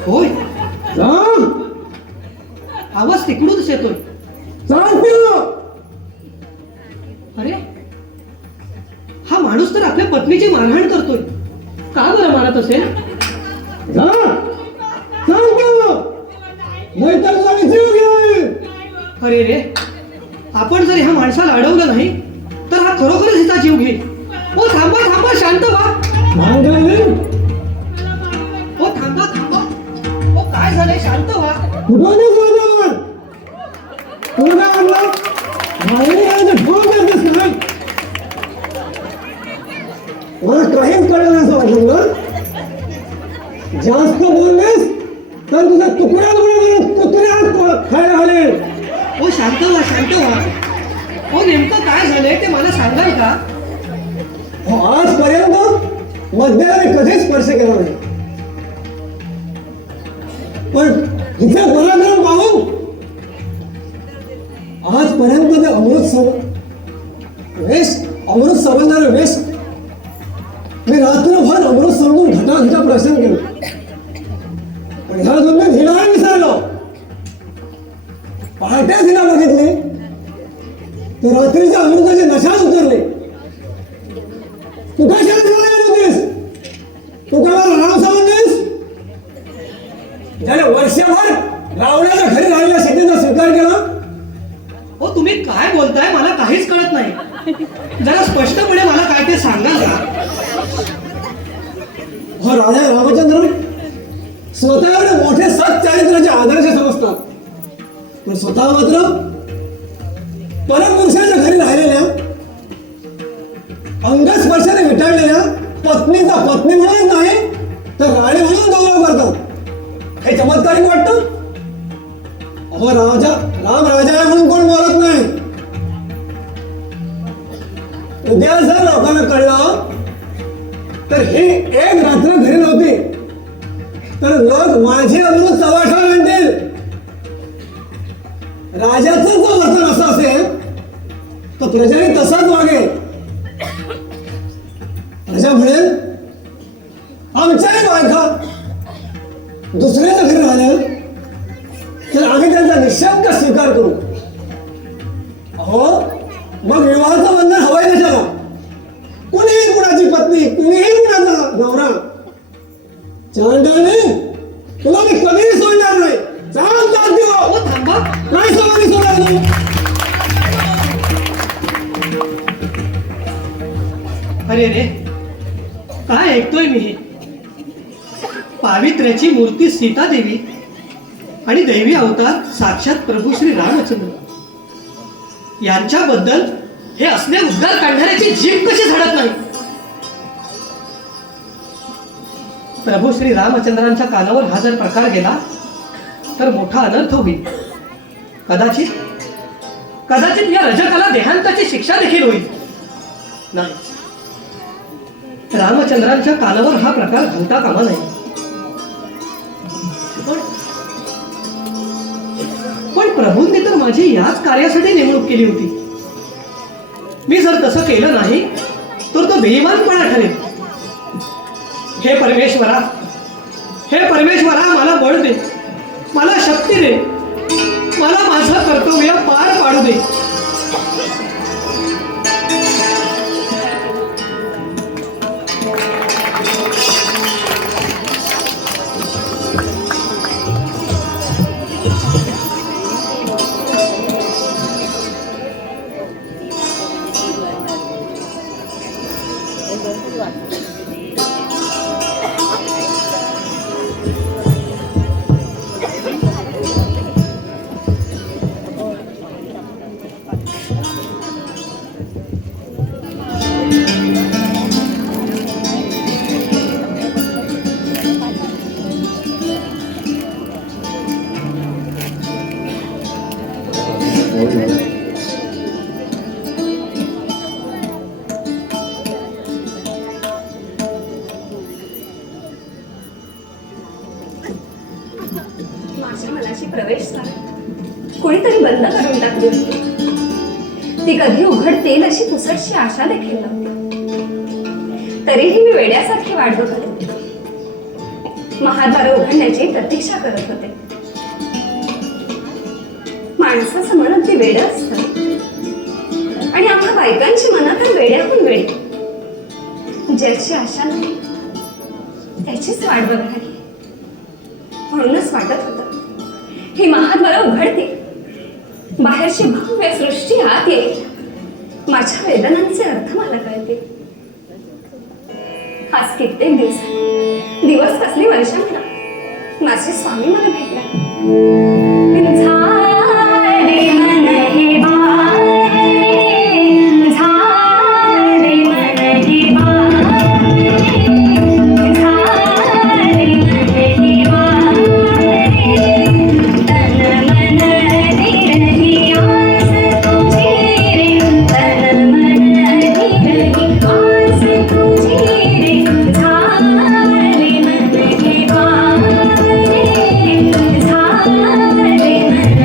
होय, जा आवाज तिकडूनच येतोय. अरे हा माणूस तर आपल्या पत्नीची मारहाण करतोय. का बरं मारत असेल? अरे रे, आपण जर ह्या माणसाला अडवलं नाही तर हा खरोखरच हिचा जीव घेईल. ओ थांबा थांबा, शांत व्हा. ओ थांबा थांबा. ओ काय झालंय, शांत व्हा. मला काहीच कळलं असं वाटलं ना. जास्त बोललेस तर तुझा तुकड्या कुत्र्यात खायला घालेल. ओ शांत व्हा, शांत व्हा. ओ नेमकं काय झालंय ते मला सांगाल का? आजपर्यंत मद्याने कधीच स्पर्श केला नाही, पण हिचा पराक्रम पाहून आजपर्यंत ते अमृत समजणारे वेश मी रात्रभर अमृत समजून घटाघटा प्रश्न केलो, पण ह्या दुनियेत हिला विसरलो. पहाटेच हिला बघितली तर रात्रीच्या अमृताची नशाच उतरली. तू काय शाळेत होतीस? तू काय मला राम समजलीस? ज्याने वर्षभर रावणाच्या घरी राहिलेल्या शेतीचा स्वीकार केला. ओ तुम्ही काय बोलताय, मला काहीच कळत नाही. जरा स्पष्टपणे मला काय ते सांगाल का? हो राजा रामचंद्र स्वतःकडे मोठे सत चारित्र्याचे आदर्श समजतात, पण स्वतः मात्र परमपुरुषाच्या घरी राहिलेल्या अंगस्पर्शाने विटाळलेल्या पत्नीचा पत्नी म्हणून नाही तर राणी म्हणून गौरव करतात. हे चमत्कारिक वाटतं. अहो राम राजा आहे म्हणून कोण बोलत नाही. उद्या जर लोकांना कळलं तर ही एक रात्र घरी नव्हती तर लोक माझे अमृत सवाठावर आणतील. राजाचं जर वर्तन असं असेल तर प्रजाने तसाच वागेल. प्रजा म्हणेल आमच्याही बायका दुसऱ्याच्या घरी राहिल्या तर आम्ही त्यांचा निःशब्द स्वीकार करू. अहो मग विवाहाचं बंधन हवंय कशाला? कुणीही कुणाची पत्नी, कुणीही कुणाचा नवरा. चांडाने तुला मी कधीही सोडणार नाही. ओ थांबा. नाही समाधी सोडणार नाही. अरे रे, काय ऐकतोय मी हे? पावित्र्याची मूर्ती सीता देवी आणि दैवी अवतार साक्षात प्रभू श्री रामचंद्र यांच्याबद्दल हे असले उद्गार काढणाऱ्याची जीभ कशी झडत नाही? प्रभू श्री रामचंद्रांच्या कानावर हा जर प्रकार गेला तर मोठा अनर्थ होईल. कदाचित या रजकाला देहांताची शिक्षा देखील होईल. नाही, रामचंद्रांच्या कानावर हा प्रकार घालता कामा नाही. पण प्रभूंनी तर माझी याच कार्यासाठी नेमणूक केली होती. मी जर तसं केलं नाही तर तो बेईमानपणा ठरेल. हे परमेश्वरा मला बळ दे, मला शक्ती दे, मला माझं कर्तव्य पार पाडू दे. माझ्या मनाची प्रवेशद्वार कोणीतरी बंद करून टाकली होती. ती कधी उघडतील अशी पुसटशी आशा देखील नव्हती. तरीही मी वेड्यासारखी वाट बघत होते. महाद्वार उघडण्याची प्रतीक्षा करत होते. माणसाचं मन अगदी वेडं असतं आणि आम्हा बायकांची मनं तर वेड्याहून वेडी. ज्याची आशा नाही त्याचीच वाट बघणारी. म्हणूनच वाटत होतं ही महाद्वार उघडते, बाहेरची भव्य सृष्टी आत येईल, माझ्या वेदनांचे अर्थ मला कळते. आज कित्येक दिवस कसली वर्षांना माझे स्वामी मला भेटला. झाले मन हे बारे, झाले मन हे बारे, झाले मन हे बारे, तन मन धीरही आस तुझी रे, तन मन धीरही आस तुझी रे, झाले मन हे बारे, झाले मन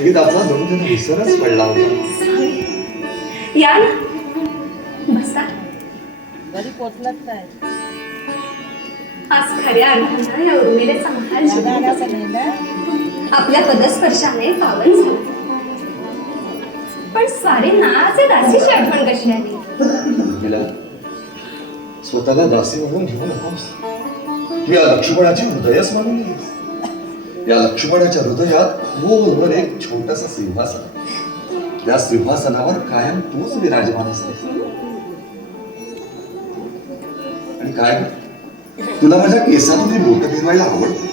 संगीताचा जणू त्याला विसरच पडला होता. स्वामी, या ना, बसा. आज खऱ्या अर्थानं या उर्मिलेचा महाल आपल्या पदस्पर्शाने पावन झाला. पण स्वारी नाचे दासीची आठवण कशी आली? उर्मिला, स्वतःला दासी म्हणून घेऊ नकोस. या लक्ष्मणाची हृदयच म्हणून घेस. या लक्ष्मणाच्या हृदयात गोलवर एक छोटासा सिंहासन. त्या सिंहासनावर कायम तूच विराजमान असतेस. आणि काय, तुला माझ्या केसातून हे बोट फिरवायला आवडते?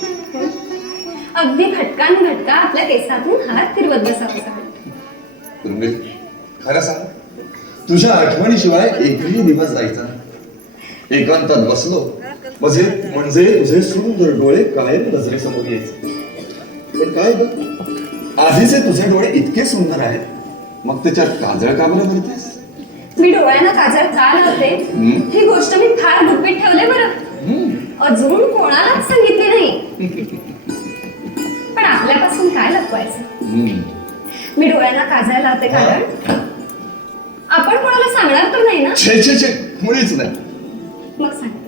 अगदी घटकान घटका आपल्या केसातून हात फिरवत बसावा. उर्मिल, खरं सांग, तुझ्या आठवणीशिवाय एकही दिवस जायचा नाही. एकांतात बसलो म्हणजे तुझे सुंदर डोळे कायम नजरेसमोर यायचे. पण काय ग, आधीचे तुझे डोळे इतके सुंदर आहेत, मग त्याच्यात काजळ का बरं भरतेस? मी डोळ्यांना काजळ का लावते ही गोष्ट मी फार गुपित ठेवले बरं. अजून कोणालाच सांगितली नाही. पण आपल्यापासून काय लपवायचं? मी डोळ्यांना काजळ लावते कारण आपण कोणाला सांगणार तर नाही ना. छे छे छे, मुळीच नाही. मग सांगते,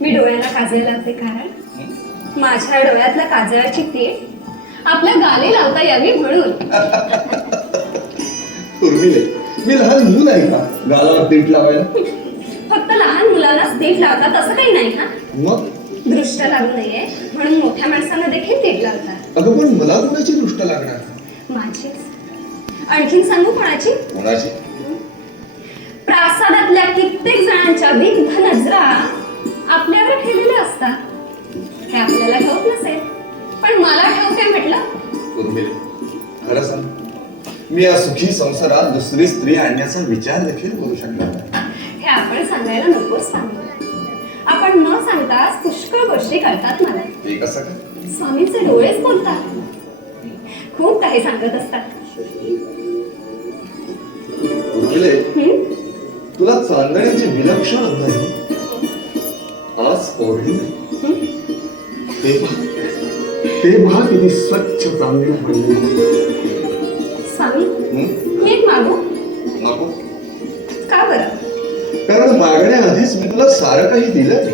मी डोळ्यांना काजळ लावते कारण माझ्या डोळ्यातल्या काजळाची तीळ आपल्या गाली लावता यावी म्हणून. उर्मिले, मी लहान मूल आहे का गालाला पीठ लावायला? फक्त लहान मुलांनाच तीळ लावतात असं काही नाही हा. मग दृष्ट लागू नये म्हणून मोठ्या माणसांना देखील तीळ लावतात. अगं, पण मला कोणाची दृष्ट लागणार? माझीच. आणखीन सांगू कोणाची? कोणाची? प्रासादातल्या कित्येक जणांच्या विविध नजरा आपल्यावर ठेवलेल्या असतात. हे आपल्याला ठाऊक नसेल, पण मला ठाऊक आहे म्हटलं. उर्मिले, खरं सांग, मी या सुखी संसारात दुसरी स्त्री आणण्याचा विचार देखील करू शकणार नाही. हे आपण सांगायला नकोच सांगू. आपण न सांगताच पुष्कळ गोष्टी कळतात मला. ते कसं काय? स्वामींचे डोळेच बोलतात. खूप काही सांगत असतात. उर्मिले, तुला चांदण्याची विलक्षण नाही आज ओढली. ते पहा किती स्वच्छ चांदण्या पडली. स्वामी, मी एक मागू? नको. का बरं? कारण मागण्याआधीच मी तुला सारं काही दिलं.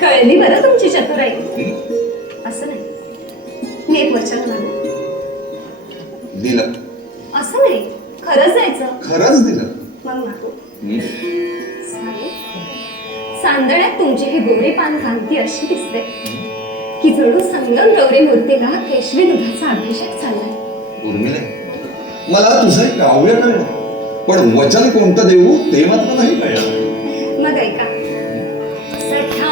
कळली बरं तुमची चतुराई. असं नाही, मी एक वचन मागू. दिलं. असं नाही, खरंच द्यायचं. खरंच दिलं. मग मागू. स्वामी, सांदण्यात तुमची ही गोरी पान कांती अशी दिसते की जणू संगम गौरी मूर्तीला केशवी दुधाचा अभिषेक झालाय. उर्मिले, मला तुझं काव्य कळलं, पण वचन कोणतं देऊ ते मात्र नाही कळलं. मग ऐका. सखा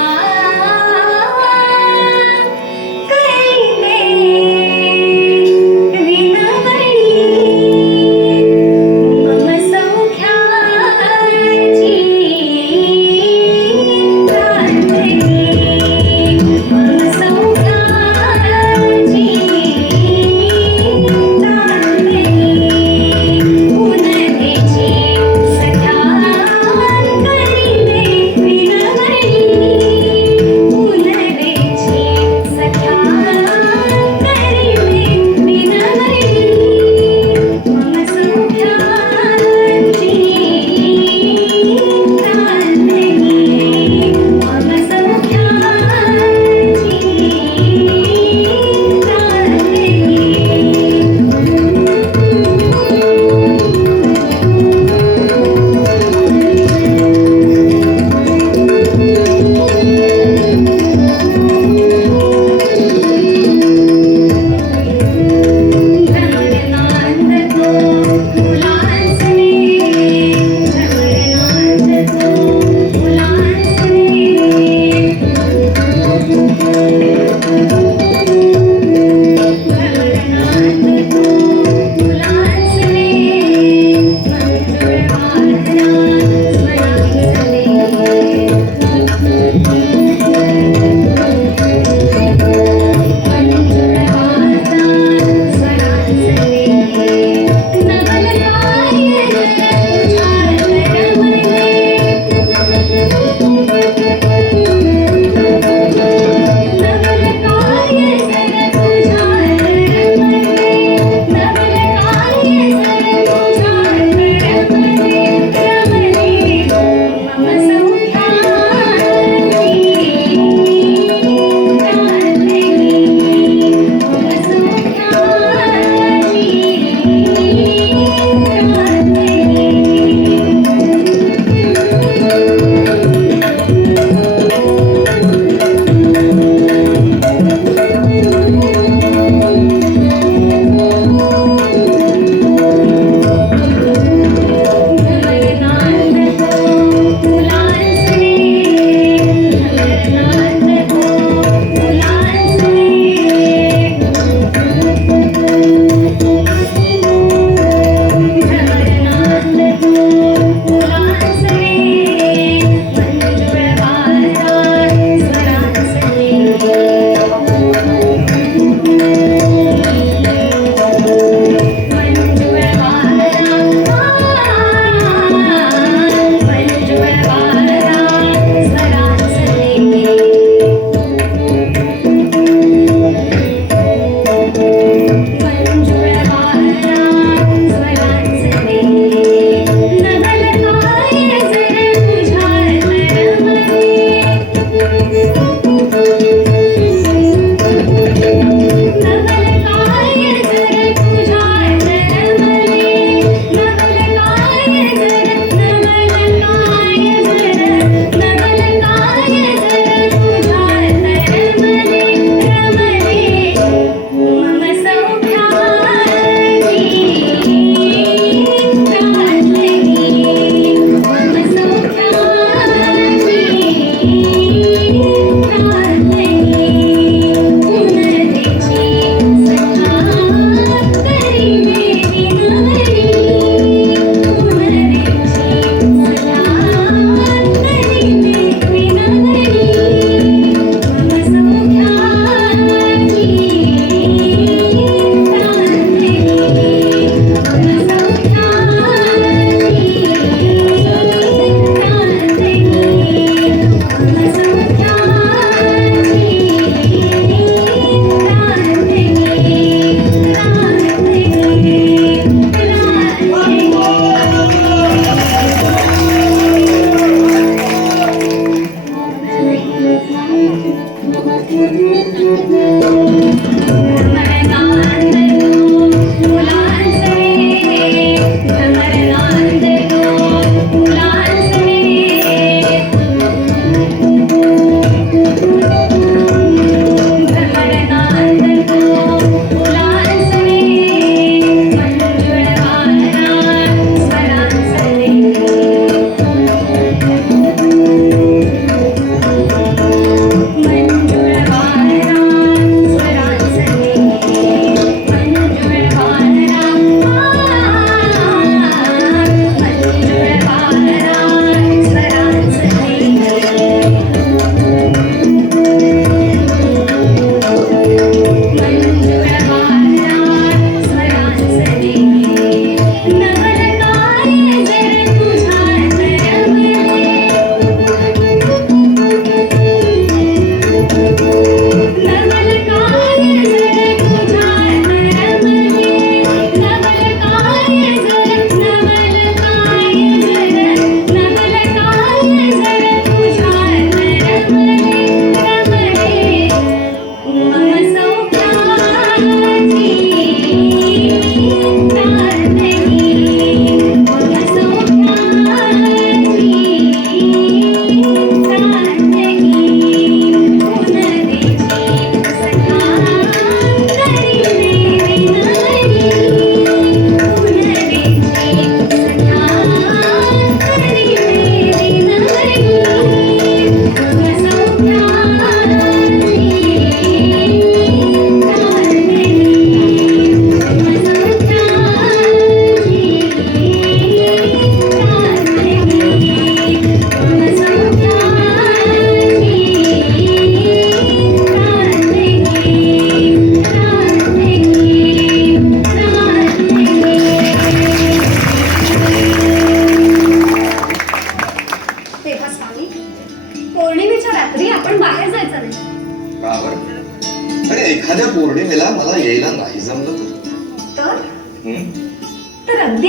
अगदी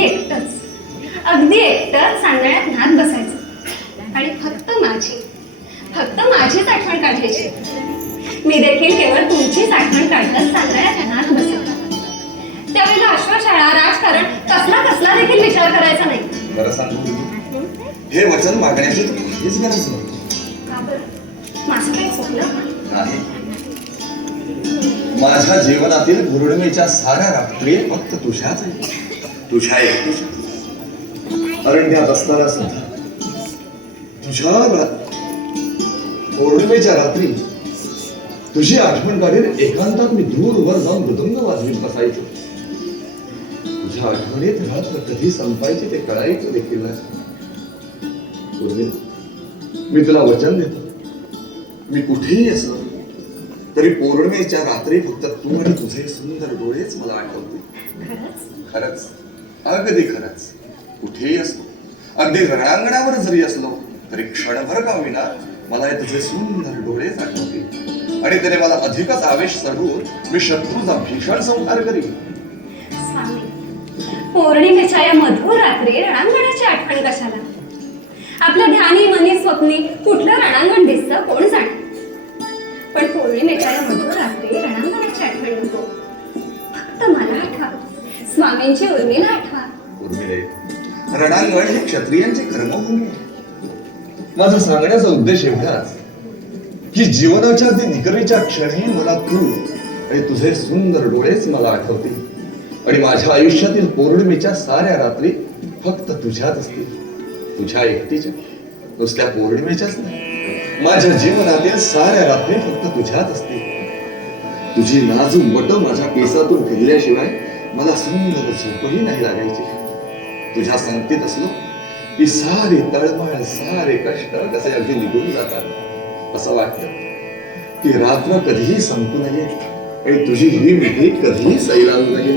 एकटंच सांगण्यात नात बसायचं आणि फक्त माझीच आठवण काढायची. मी देखील केवळ तुमचीच आठवण काढत सांगण्यात नात बसायचं. त्यावेळेला अश्वशाळा, राजकारण कसला देखील विचार करायचा नाही. बरं सांगू, हे वचन मागण्याची तर काहीच गरज नव्हती. का बरं? माझं काही चुकलं का? नाही, माझ्या जीवनातील पौर्णिमेच्या साऱ्या रात्री फक्त तुझ्याच तुझ्या एकटीच्या अरण्यात असताना सुद्धा तुझ्या पौर्णिमेच्या रात्री तुझी आठवण काढील एकांतात मी दूरवर जाऊन मृदंग वाजवीत बसायचो. तुझ्या आठवणीत रात्र कधी संपायची ते कळायचं देखील नाही. मी तुला वचन देतो, मी कुठेही असलो तरी पौर्णिमेच्या रात्री फक्त तू आणि तुझे सुंदर डोळेच मला आठवते. खरंच, अगदी खरंच. कुठेही असलो, अगदी रणांगणावर जरी असलो तरी क्षणभर का होईना मला हे तुझे सुंदर डोळेच आठवतील आणि त्याने मला अधिकच आवेश चढवून मी शत्रूचा भीषण संहार करीन. स्वामी, पौर्णिमेच्या या मधुर रात्री रणांगणाची आठवण कशाला? आपल्या ध्यानी मनी स्वप्नी कुठलं रणांगण दिसतं कोण जाणे, पण पौर्णिमेच्या या मधुर रात्री रणांगणाची आठवण नको. फक्त मला आठवा, स्वामींची उर्मिला आठवा. उर्मिले, रणांगण हे क्षत्रियांची कर्मभूमी आहे. माझा सांगण्याचा उद्देश एवढाच की जीवनाच्या अगदी निकरीच्या क्षणी मला तू आणि तुझे सुंदर डोळेच मला आठवतील आणि माझ्या आयुष्यातील पौर्णिमेच्या साऱ्या रात्री फक्त तुझ्याच असतील. तुझ्या एकटीच्या, नुसत्या पौर्णिमेच्याच नाही, माझ्या जीवनातील साऱ्या रात्री फक्त तुझ्याच असतील. तुझी नाजूक बोट माझ्या केसातून फिरल्याशिवाय मला सुंदर झोपही नाही लागायची. तुझ्या संगतीत असलो की सारे तळमळ, सारे कष्ट कसे अगदी निघून जातात. असं वाटतं की रात्र कधीही संपू नये आणि तुझी ही मिठी कधीही सैलावू नये.